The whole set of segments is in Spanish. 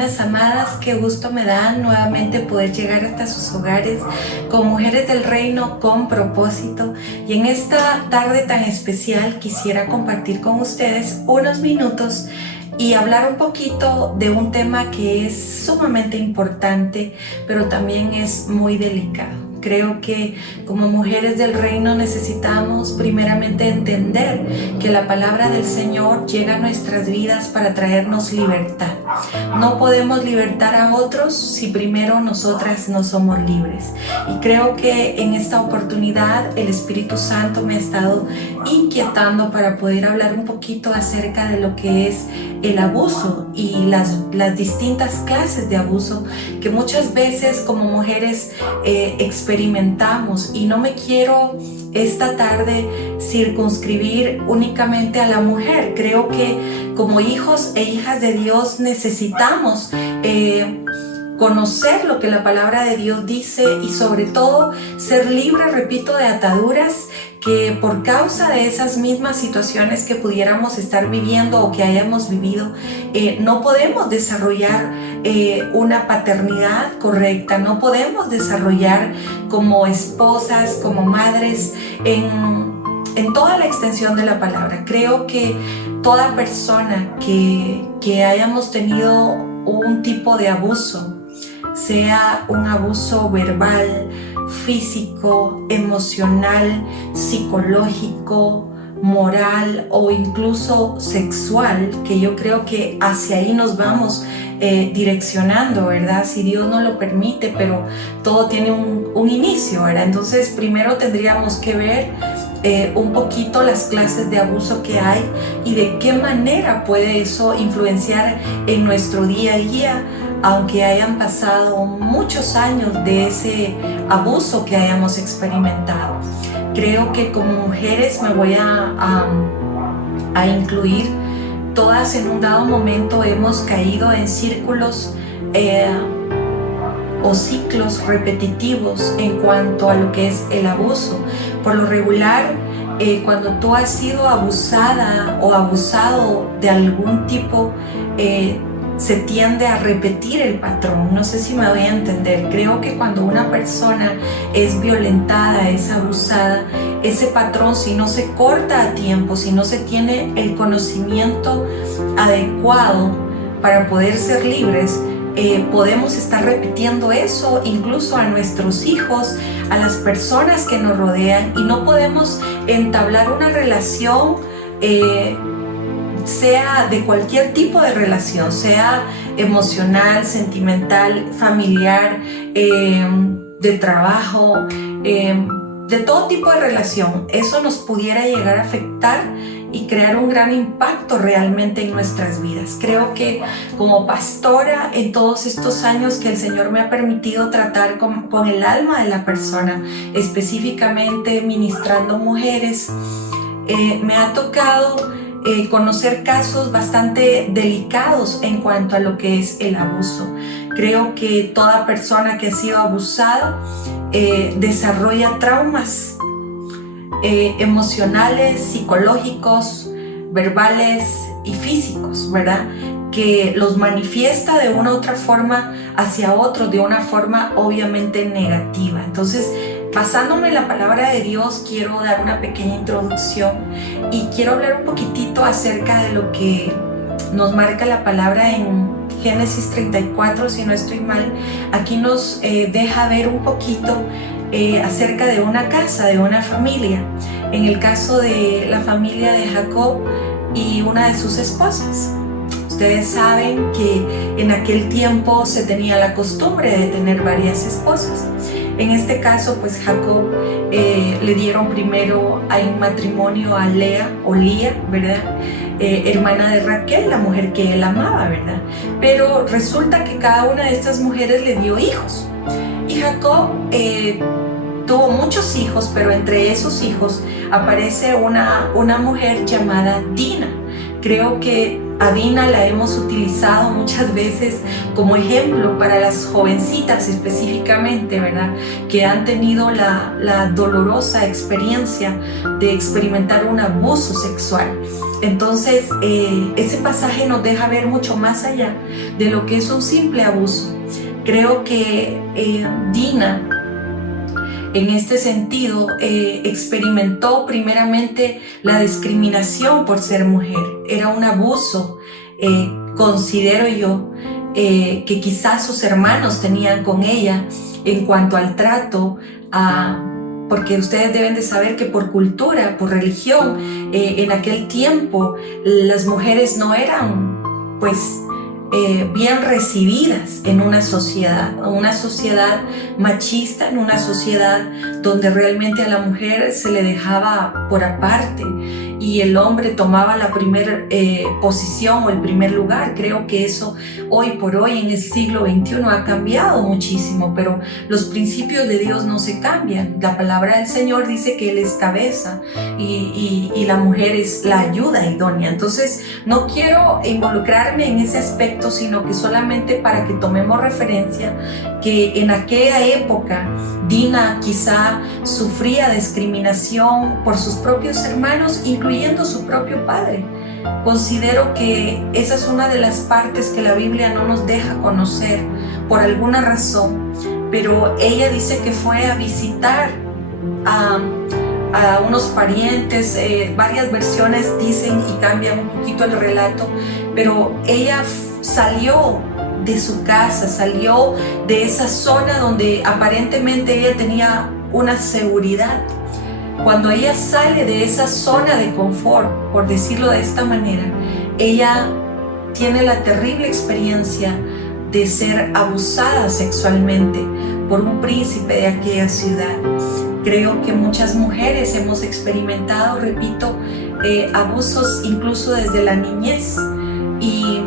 hermanas amadas, qué gusto me da nuevamente poder llegar hasta sus hogares con Mujeres del Reino con propósito. Y en esta tarde tan especial quisiera compartir con ustedes unos minutos y hablar un poquito de un tema que es sumamente importante, pero también es muy delicado. Creo que como mujeres del reino necesitamos primeramente entender que la palabra del Señor llega a nuestras vidas para traernos libertad. No podemos libertar a otros si primero nosotras no somos libres. Y creo que en esta oportunidad el Espíritu Santo me ha estado inquietando para poder hablar un poquito acerca de lo que es el abuso y las distintas clases de abuso que muchas veces como mujeres experimentamos. Y no me quiero esta tarde circunscribir únicamente a la mujer. Creo que como hijos e hijas de Dios necesitamos conocer lo que la palabra de Dios dice y sobre todo ser libres, repito, de ataduras que por causa de esas mismas situaciones que pudiéramos estar viviendo o que hayamos vivido, no podemos desarrollar una paternidad correcta, no podemos desarrollar como esposas, como madres, en toda la extensión de la palabra. Creo que toda persona que hayamos tenido un tipo de abuso, sea un abuso verbal, físico, emocional, psicológico, moral o incluso sexual, que yo creo que hacia ahí nos vamos direccionando, ¿verdad? Si Dios no lo permite, pero todo tiene un inicio, ¿verdad? Entonces primero tendríamos que ver un poquito las clases de abuso que hay y de qué manera puede eso influenciar en nuestro día a día, aunque hayan pasado muchos años de ese abuso que hayamos experimentado. Creo que como mujeres me voy a incluir. Todas en un dado momento hemos caído en círculos o ciclos repetitivos en cuanto a lo que es el abuso. Por lo regular, cuando tú has sido abusada o abusado de algún tipo, se tiende a repetir el patrón. No sé si me voy a entender. Creo que cuando una persona es violentada, es abusada, ese patrón, si no se corta a tiempo, si no se tiene el conocimiento adecuado para poder ser libres, podemos estar repitiendo eso incluso a nuestros hijos, a las personas que nos rodean, y no podemos entablar una relación sea de cualquier tipo de relación, sea emocional, sentimental, familiar, de trabajo, de todo tipo de relación. Eso nos pudiera llegar a afectar y crear un gran impacto realmente en nuestras vidas. Creo que como pastora, en todos estos años que el Señor me ha permitido tratar con el alma de la persona, específicamente ministrando mujeres, me ha tocado conocer casos bastante delicados en cuanto a lo que es el abuso. Creo que toda persona que ha sido abusada desarrolla traumas emocionales, psicológicos, verbales y físicos, ¿verdad? Que los manifiesta de una u otra forma hacia otros, de una forma obviamente negativa. Entonces, basándome en la palabra de Dios, quiero dar una pequeña introducción y quiero hablar un poquitito acerca de lo que nos marca la palabra en Génesis 34, si no estoy mal. Aquí nos deja ver un poquito acerca de una casa, de una familia. En el caso de la familia de Jacob y una de sus esposas. Ustedes saben que en aquel tiempo se tenía la costumbre de tener varias esposas. En este caso, pues Jacob le dieron primero en matrimonio a Lea o Lía, ¿verdad? Hermana de Raquel, la mujer que él amaba, ¿verdad? Pero resulta que cada una de estas mujeres le dio hijos. Y Jacob tuvo muchos hijos, pero entre esos hijos aparece una mujer llamada Dina. Creo que a Dina la hemos utilizado muchas veces como ejemplo para las jovencitas específicamente, ¿verdad? Que han tenido la dolorosa experiencia de experimentar un abuso sexual. Entonces, ese pasaje nos deja ver mucho más allá de lo que es un simple abuso. Creo que Dina, en este sentido, experimentó primeramente la discriminación por ser mujer. Era un abuso, considero yo, que quizás sus hermanos tenían con ella en cuanto al trato, porque ustedes deben de saber que por cultura, por religión, en aquel tiempo las mujeres no eran pues bien recibidas en una sociedad machista, en una sociedad donde realmente a la mujer se le dejaba por aparte y el hombre tomaba la primera posición o el primer lugar. Creo que eso hoy por hoy en el siglo XXI ha cambiado muchísimo, pero los principios de Dios no se cambian. La palabra del Señor dice que Él es cabeza y la mujer es la ayuda idónea. Entonces no quiero involucrarme en ese aspecto, sino que solamente para que tomemos referencia que en aquella época Dina quizá sufría discriminación por sus propios hermanos, incluyendo su propio padre. Considero que esa es una de las partes que la Biblia no nos deja conocer por alguna razón, pero ella dice que fue a visitar a unos parientes. Varias versiones dicen y cambian un poquito el relato, pero ella salió de su casa, salió de esa zona donde aparentemente ella tenía una seguridad. Cuando ella sale de esa zona de confort, por decirlo de esta manera, ella tiene la terrible experiencia de ser abusada sexualmente por un príncipe de aquella ciudad. Creo que muchas mujeres hemos experimentado, repito, abusos incluso desde la niñez, y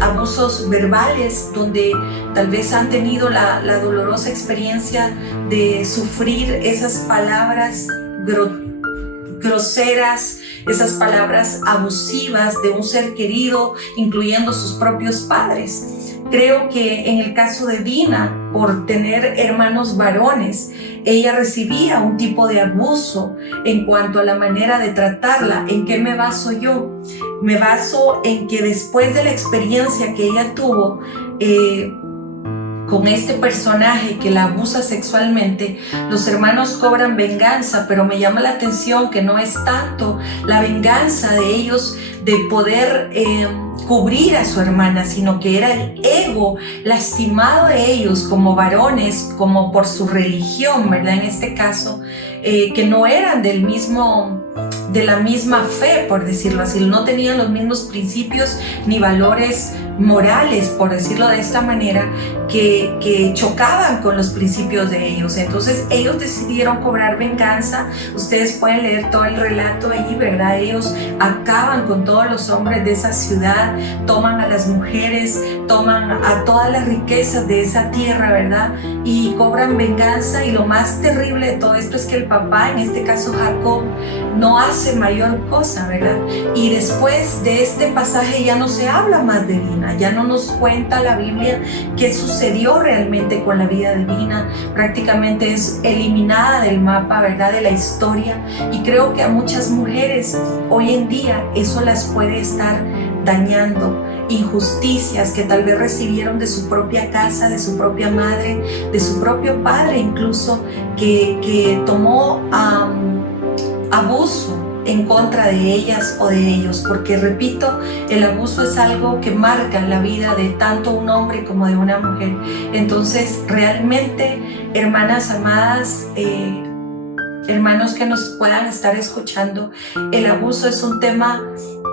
abusos verbales donde tal vez han tenido la dolorosa experiencia de sufrir esas palabras groseras, esas palabras abusivas de un ser querido, incluyendo sus propios padres. Creo que en el caso de Dina, por tener hermanos varones, ella recibía un tipo de abuso en cuanto a la manera de tratarla. ¿En qué me baso yo? Me baso en que después de la experiencia que ella tuvo con este personaje que la abusa sexualmente, los hermanos cobran venganza, pero me llama la atención que no es tanto la venganza de ellos de poder cubrir a su hermana, sino que era el ego lastimado de ellos como varones, como por su religión, ¿verdad? En este caso, que no eran de la misma fe, por decirlo así, no tenían los mismos principios ni valores morales, por decirlo de esta manera, que chocaban con los principios de ellos. Entonces ellos decidieron cobrar venganza. Ustedes pueden leer todo el relato allí, ¿verdad? Ellos acaban con todos los hombres de esa ciudad, toman a las mujeres, toman a todas las riquezas de esa tierra, ¿verdad? Y cobran venganza. Y lo más terrible de todo esto es que el papá, en este caso Jacob, no hace mayor cosa, ¿verdad? Y después de este pasaje ya no se habla más de Dina, ya no nos cuenta la Biblia qué sucedió realmente con la vida de Dina. Prácticamente es eliminada del mapa, ¿verdad?, de la historia. Y creo que a muchas mujeres hoy en día eso las puede estar dañando. Injusticias que tal vez recibieron de su propia casa, de su propia madre, de su propio padre incluso, que tomó abuso en contra de ellas o de ellos, porque repito, el abuso es algo que marca la vida de tanto un hombre como de una mujer. Entonces realmente, hermanas amadas, hermanos que nos puedan estar escuchando, el abuso es un tema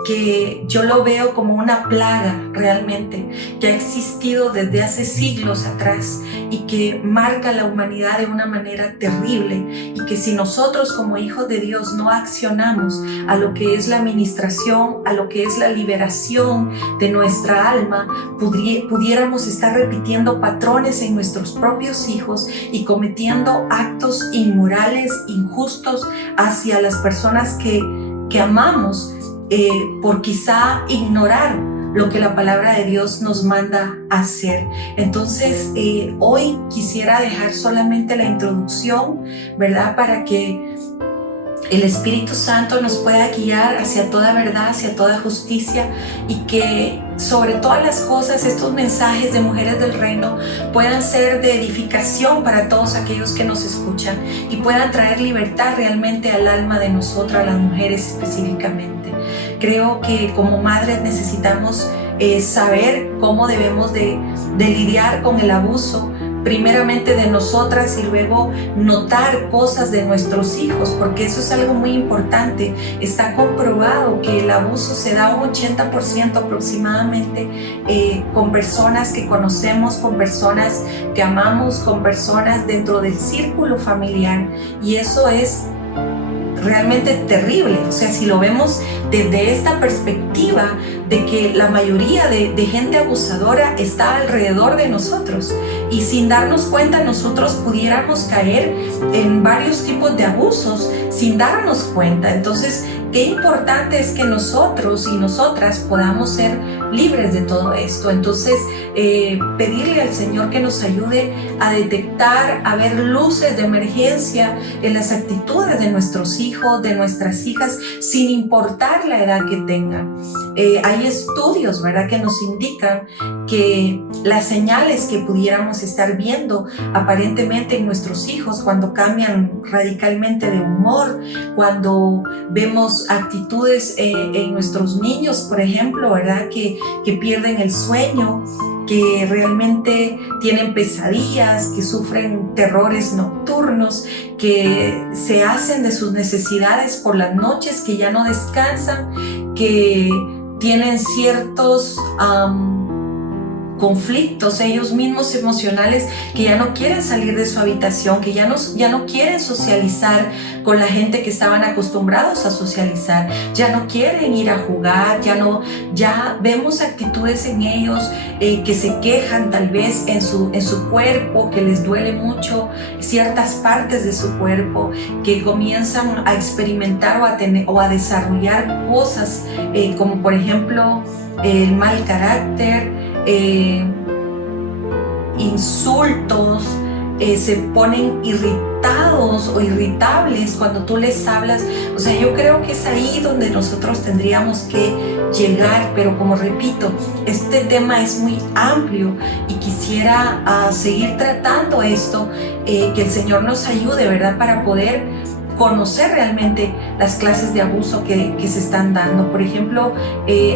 que yo lo veo como una plaga realmente, que ha existido desde hace siglos atrás y que marca la humanidad de una manera terrible, y que si nosotros como hijos de Dios no accionamos a lo que es la administración, a lo que es la liberación de nuestra alma, pudiéramos estar repitiendo patrones en nuestros propios hijos y cometiendo actos inmorales, injustos hacia las personas que amamos, por quizá ignorar lo que la palabra de Dios nos manda hacer. Entonces, hoy quisiera dejar solamente la introducción, ¿verdad?, para que el Espíritu Santo nos pueda guiar hacia toda verdad, hacia toda justicia, y que sobre todas las cosas estos mensajes de Mujeres del Reino puedan ser de edificación para todos aquellos que nos escuchan y puedan traer libertad realmente al alma de nosotras, las mujeres específicamente. Creo que como madres necesitamos saber cómo debemos de lidiar con el abuso, primeramente de nosotras, y luego notar cosas de nuestros hijos, porque eso es algo muy importante. Está comprobado que el abuso se da un 80% aproximadamente con personas que conocemos, con personas que amamos, con personas dentro del círculo familiar, y eso es realmente terrible. O sea, si lo vemos desde esta perspectiva de que la mayoría de gente abusadora está alrededor de nosotros, y sin darnos cuenta nosotros pudiéramos caer en varios tipos de abusos sin darnos cuenta. Entonces, qué importante es que nosotros y nosotras podamos ser libres de todo esto. Entonces, pedirle al Señor que nos ayude a detectar, a ver luces de emergencia en las actitudes de nuestros hijos, de nuestras hijas, sin importar la edad que tengan. Hay estudios, ¿verdad?, que nos indican que las señales que pudiéramos estar viendo aparentemente en nuestros hijos cuando cambian radicalmente de humor, cuando vemos actitudes en nuestros niños, por ejemplo, ¿verdad?, que pierden el sueño, que realmente tienen pesadillas, que sufren terrores nocturnos, que se hacen de sus necesidades por las noches, que ya no descansan, que tienen ciertos conflictos ellos mismos emocionales, que ya no quieren salir de su habitación, que ya no quieren socializar con la gente que estaban acostumbrados a socializar, ya no quieren ir a jugar, ya vemos actitudes en ellos que se quejan tal vez en su cuerpo, que les duele mucho ciertas partes de su cuerpo, que comienzan a experimentar o a desarrollar cosas como por ejemplo el mal carácter, insultos, se ponen irritados o irritables cuando tú les hablas. O sea, yo creo que es ahí donde nosotros tendríamos que llegar, pero como repito, este tema es muy amplio y quisiera seguir tratando esto, que el Señor nos ayude, ¿verdad?, para poder conocer realmente las clases de abuso que se están dando. Por ejemplo,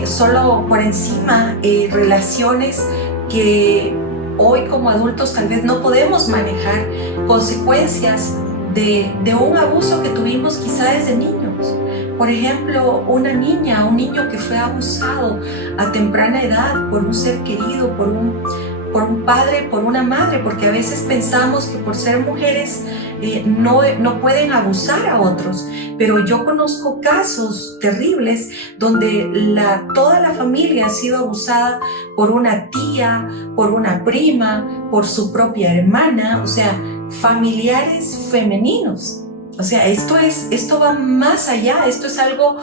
solo por encima, relaciones que hoy como adultos tal vez no podemos manejar, consecuencias de un abuso que tuvimos quizá desde niños. Por ejemplo, una niña, un niño que fue abusado a temprana edad por un ser querido, por un padre, por una madre, porque a veces pensamos que por ser mujeres no pueden abusar a otros, pero yo conozco casos terribles donde toda la familia ha sido abusada por una tía, por una prima, por su propia hermana, o sea, familiares femeninos. O sea, esto va más allá, esto es algo,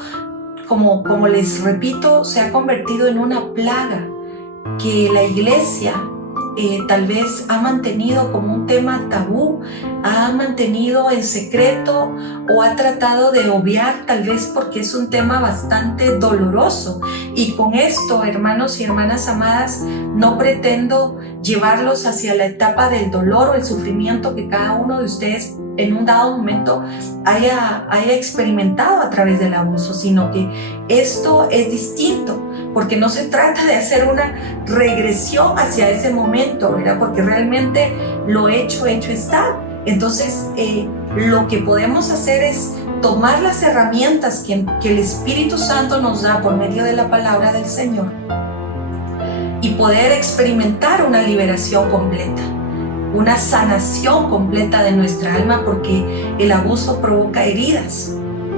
como les repito, se ha convertido en una plaga que la iglesia tal vez ha mantenido como un tema tabú, ha mantenido en secreto o ha tratado de obviar, tal vez porque es un tema bastante doloroso. Y con esto, hermanos y hermanas amadas, no pretendo llevarlos hacia la etapa del dolor o el sufrimiento que cada uno de ustedes en un dado momento haya experimentado a través del abuso, sino que esto es distinto, porque no se trata de hacer una regresión hacia ese momento, ¿verdad?, porque realmente lo hecho está. Entonces, lo que podemos hacer es tomar las herramientas que el Espíritu Santo nos da por medio de la palabra del Señor y poder experimentar una liberación completa, una sanación completa de nuestra alma, porque el abuso provoca heridas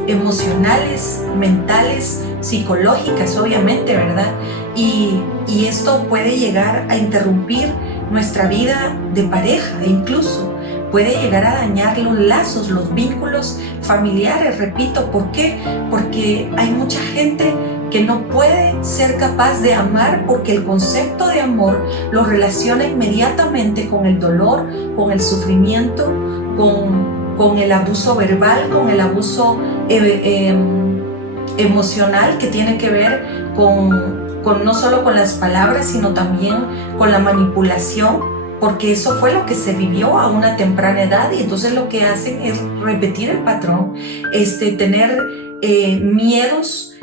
emocionales, mentales, psicológicas, obviamente, ¿verdad? Y esto puede llegar a interrumpir nuestra vida de pareja, e incluso puede llegar a dañar los lazos, los vínculos familiares. Repito, ¿por qué? Porque hay mucha gente que no puede ser capaz de amar, porque el concepto de amor lo relaciona inmediatamente con el dolor, con el sufrimiento, con con el abuso verbal, con el abuso emocional, que tiene que ver con no solo con las palabras, sino también con la manipulación, porque eso fue lo que se vivió a una temprana edad, y entonces lo que hacen es repetir el patrón, tener miedos,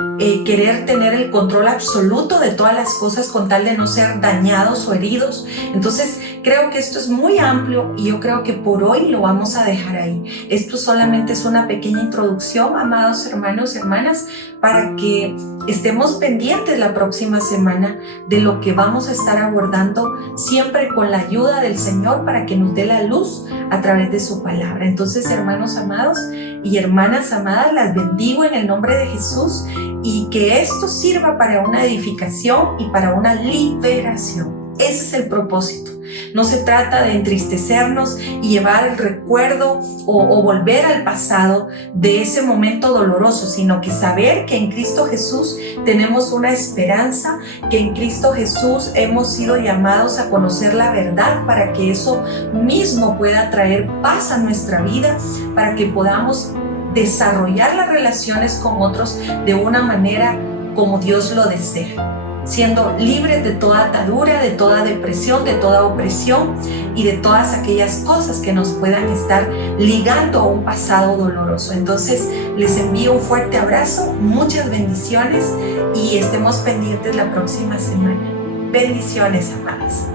querer tener el control absoluto de todas las cosas con tal de no ser dañados o heridos. Entonces creo que esto es muy amplio y yo creo que por hoy lo vamos a dejar ahí. Esto solamente es una pequeña introducción, amados hermanos y hermanas, para que estemos pendientes la próxima semana de lo que vamos a estar abordando, siempre con la ayuda del Señor para que nos dé la luz a través de su palabra. Entonces, hermanos amados y hermanas amadas, las bendigo en el nombre de Jesús, y que esto sirva para una edificación y para una liberación. Ese es el propósito. No se trata de entristecernos y llevar el recuerdo o volver al pasado de ese momento doloroso, sino que saber que en Cristo Jesús tenemos una esperanza, que en Cristo Jesús hemos sido llamados a conocer la verdad para que eso mismo pueda traer paz a nuestra vida, para que podamos desarrollar las relaciones con otros de una manera como Dios lo desea, siendo libres de toda atadura, de toda depresión, de toda opresión y de todas aquellas cosas que nos puedan estar ligando a un pasado doloroso. Entonces, les envío un fuerte abrazo, muchas bendiciones, y estemos pendientes la próxima semana. Bendiciones, amadas.